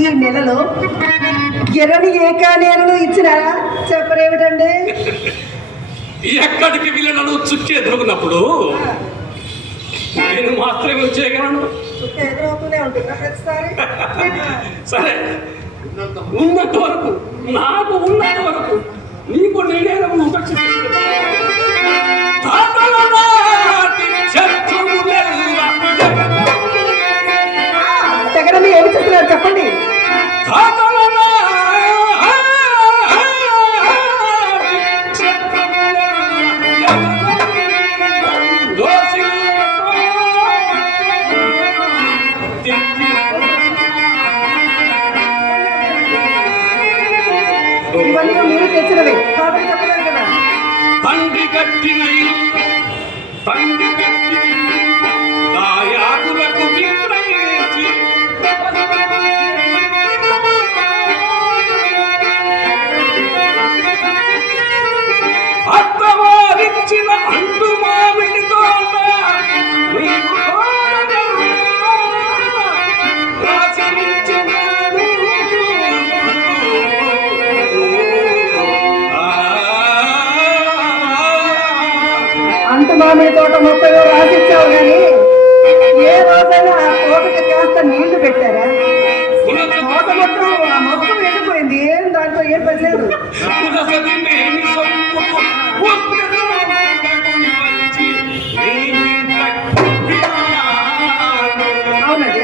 ఈ నెలలో ఎర్రని ఏకానేరులు ఇచ్చినారా? చెప్పరేమిటండి? ఎక్కడికి వీళ్ళను చుట్టూ ఎదురుకున్నప్పుడు నేను మాత్రమే చేయగలను. ఎదురవుతూనే ఉంటుందా ప్రతిసారి? సరే, ఉన్నంత వరకు, నాకు ఉన్నంత వరకు నీకు నేనేమో తెగడని ఏమి చేస్తున్నారు చెప్పండి. ఇవన్నీ మీరు తెచ్చినవి కాబట్టి చెప్పలేదు కదా. తండ్రి కట్టిన తండ్రి కట్టిన దాయాదులకు విక్రయించి అత్తవారిచ్చిన అంటు మామిడి తోట నీకు అంటు మామిడి తోట మొత్తం రాసిచ్చావు కానీ ఏ రోజైనా ఆ తోటకి కాస్త నీళ్లు పెట్టారా? తోట మొత్తం ఎండిపోయింది. ఏం దాంట్లో ఏం పని లేదు. అవునండి.